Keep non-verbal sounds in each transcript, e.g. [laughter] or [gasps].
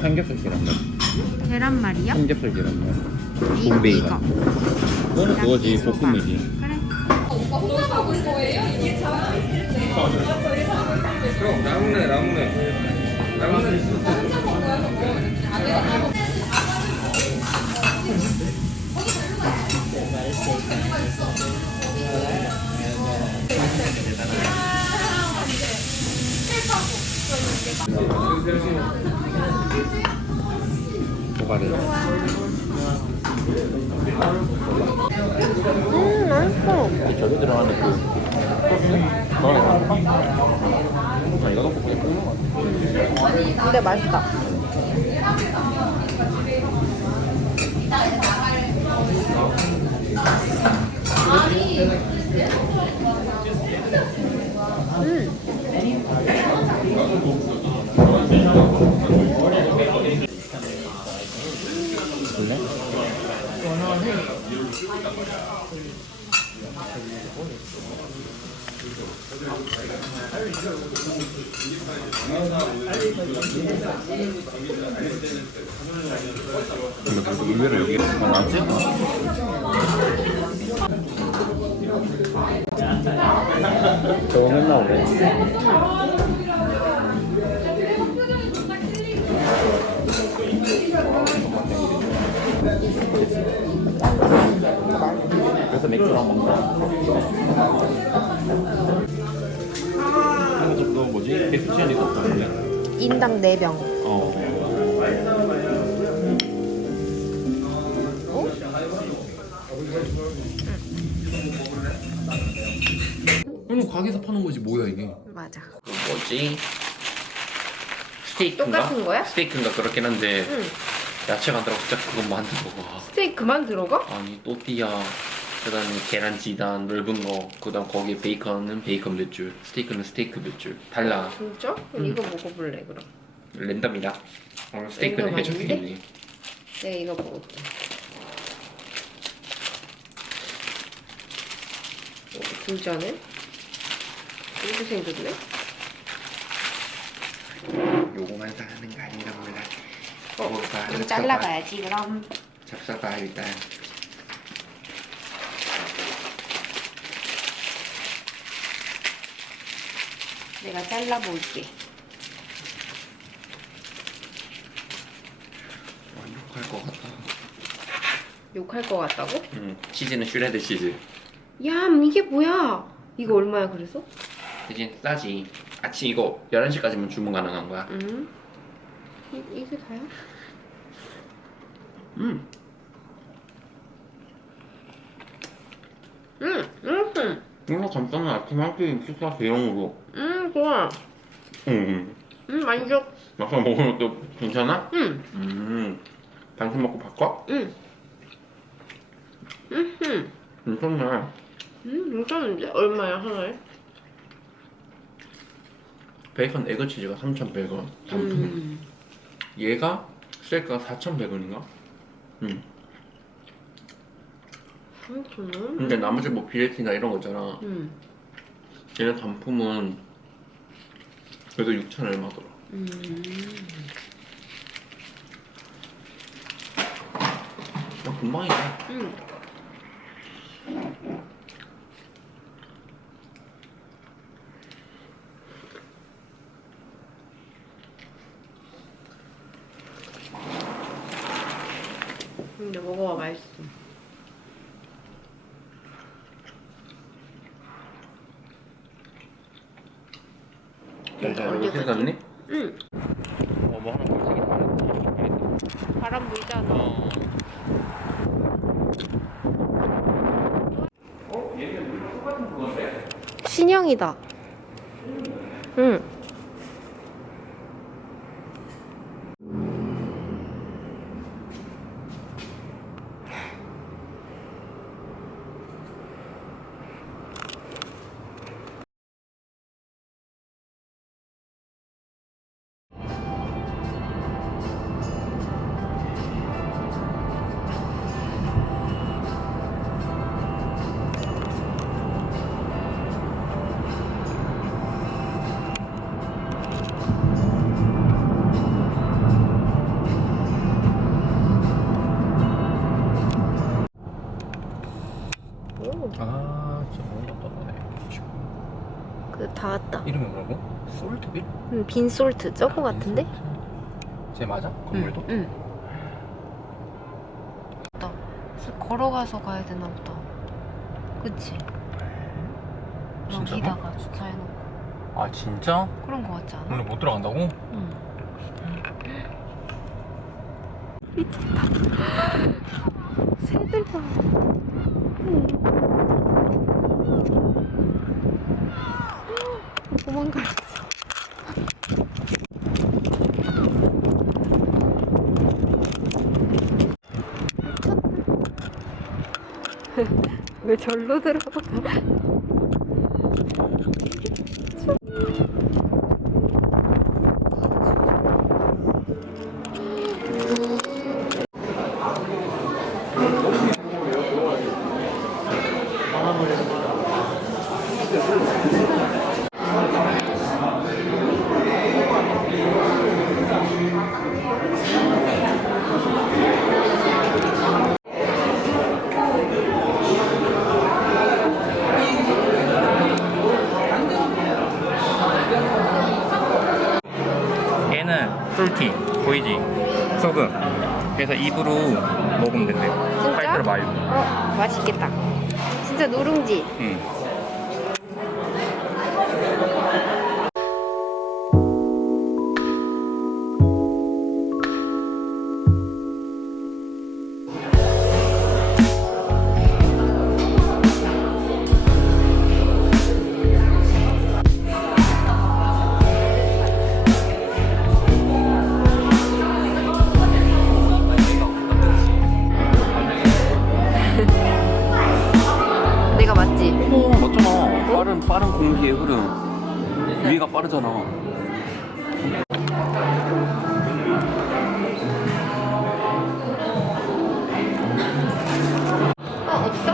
삼겹살 계란말 계란말이요? 삼겹살 계란말 이거 곰베이가. 이거. 그거는 그거지. 볶음이지 그래. 형 라무네 라무네 라무네 도가리 음 맛있어. 이 저기 들어가는 그 소스 너네 아 이거 넣고 그냥 볶는 거 같아 근데 맛있다. 음. 근데 그래도 의외로 여기 많지? 저거 맨날 오네 그래서 맥주랑? 이거 정도 뭐지? 개수 취한이 없다는데? 인당 4병. 어. 이거 가게에서 파는 거지 뭐야 이게? 맞아. 그 뭐지? 스테이크인가? 똑같은 거야? 스테이크인가 그렇긴 한데 응. 야채가 안 들어가 진짜 그것만 들어가 스테이크만 들어가? 아니 또띠아 그 다음에 계란 지단 넓은 거 그 다음 거기에 베이컨은 베이컨 몇 줄 스테이크는 스테이크 몇 줄 달라 진짜? 그럼 이거 먹어볼래 그럼. 랜덤이다 오늘 스테이크는 랜덤 해줬겠니 내가 이거 먹을게. 어, 진짜네? 이렇게 생겼네? 요거만 사는 거 아닌가 몰라 어, 좀 잘라봐야지 그럼. 잡숴봐 일단 내가 잘라볼게. 완벽할 것 같다 욕할 것 같다고? 음, 치즈는 슈레드 치즈 야, 이게 뭐야? 이거 얼마야 그래서? 대신 싸지 아침 이거 11시까지면 주문 가능한 거야 음. 이, 이게 다야? 음 음, 음, 음, 이거 간단한 아침 한 끼 식사 대용으로 음, 좋아. 음, 음, 만족. 막상 먹으면 또 괜찮아? 음, 음 당신 먹고 바꿔? 음, 음, 음, 괜찮네 음, 괜찮은데? 얼마야 하나에? 베이컨 에그 치즈가 3,100원 단품 음, 얘가 스테이크가 4,100원인가? 음. 3천 원? 근데 나머지 뭐 비레티나 이런 거 있잖아 음, 얘네 단품은 그래도 6천 얼마더라 음. 그냥 금방이네 음. 근데 먹어봐 맛있어. 잘잘 언제 이거 생각니? 응. 어 뭐 하나 볼색이 다르네 바람 불잖아. 어. 어? 얘는 똑 아, 진짜 너무 답답하네. 그다 그, 왔다. 이름이 뭐라고? 솔트빌? 음, 빈 솔트 저거 같은데? 쟤 맞아? 음, 건물도? 음. 응. 나 걸어가서 가야 되나 보다. 그치? 네. 아, 여기다가 주차해놓고 아 진짜? 그런 거 같지 않아? 오늘 못 들어간다고? 응. 미쳤다. [gasps] 새들 봐. 응. 도망가야지. 왜 절로 들어가? 얘는 솔티 보이지? 소금 그래서 입으로 먹으면 된대 진짜? 팔대로 말고 어, 맛있겠다. 진짜 누룽지. 응. 빠르잖아. 어, 없어?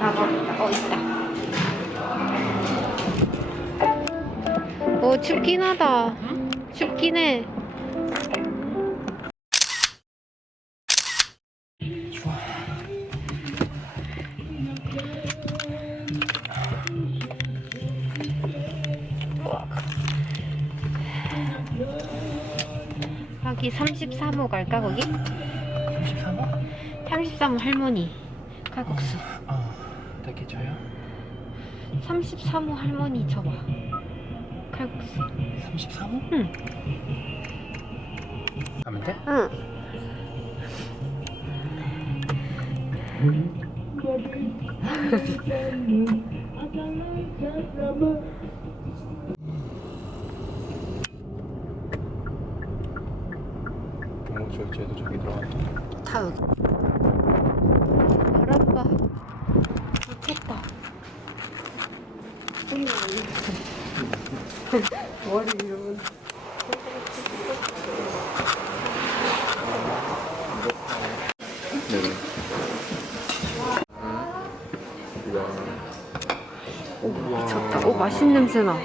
아, 먹었다. 어. 어, 춥긴 하다. 춥긴 해. 여기 33호 갈까 거기? 33호? 33호 할머니 칼국수 아 어떻게 줘요? 33호 할머니 줘봐 칼국수 33호? 응. 가면 돼? 응 [laughs] 오, 저, 쟤도 저기 들어가네. 다 여기 바람 봐 좋겠다 머리 이러면 네네. 우와. 좋다 오 맛있는 냄새 나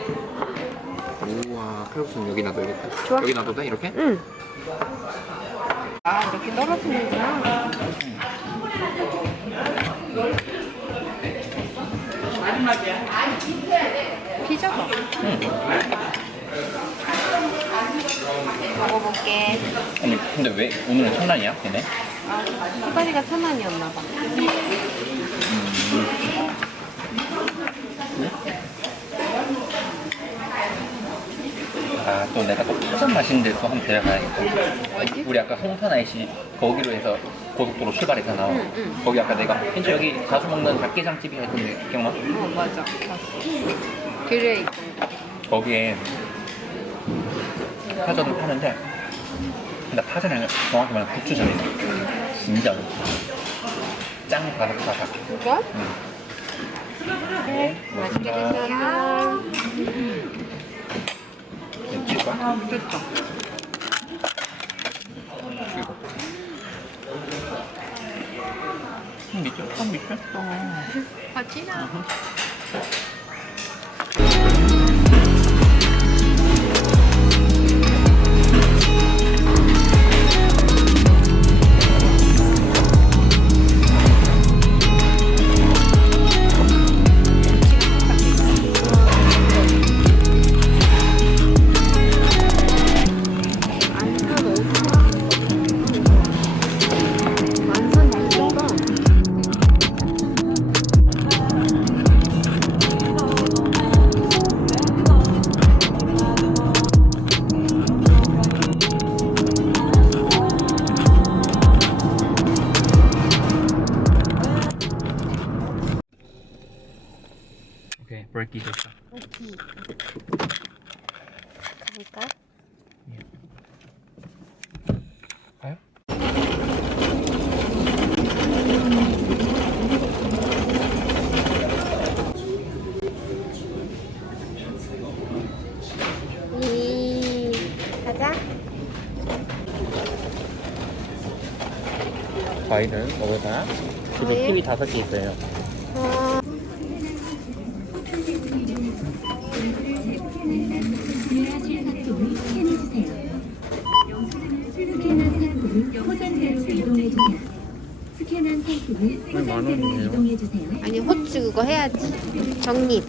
우와. 칼국수는 여기 놔둬야겠다. 좋아. 여기 놔둬도 돼? 이렇게? 응. 아 이렇게 떨어지는구나. 피자가. 먹어볼게. 아니, 근데 왜 오늘은 첫날이야, 걔네? 수다리가 천 원이었나 봐 아, 또 내가 또 파전 맛있는 데 또 한번 데려가야겠다. 어디? 우리 아까 홍천IC 거기로 해서 고속도로 출발했잖아. 응, 응. 거기 아까 내가 현재 여기 자주 먹는 닭게장집이가 있던데 기억나? 어 맞아 봤어 그래 있던 거 거기에 파전을 파는데 근데 파전이 아니라 정확히 말하면 고추전이야. 진짜 짱 바삭바삭. 진짜? 네, 맛있게. 드세요 됐을까? 됐죠 음, 미쳤어, 미쳤어. 같이나 티. 저희는 먹으다 집에 저희? TV 다섯 개 있어요. 상품을 스캔해주세요. 스캔한 상품을 포장대로 이동해주세요. 아니 호주 그거 해야지. 적립.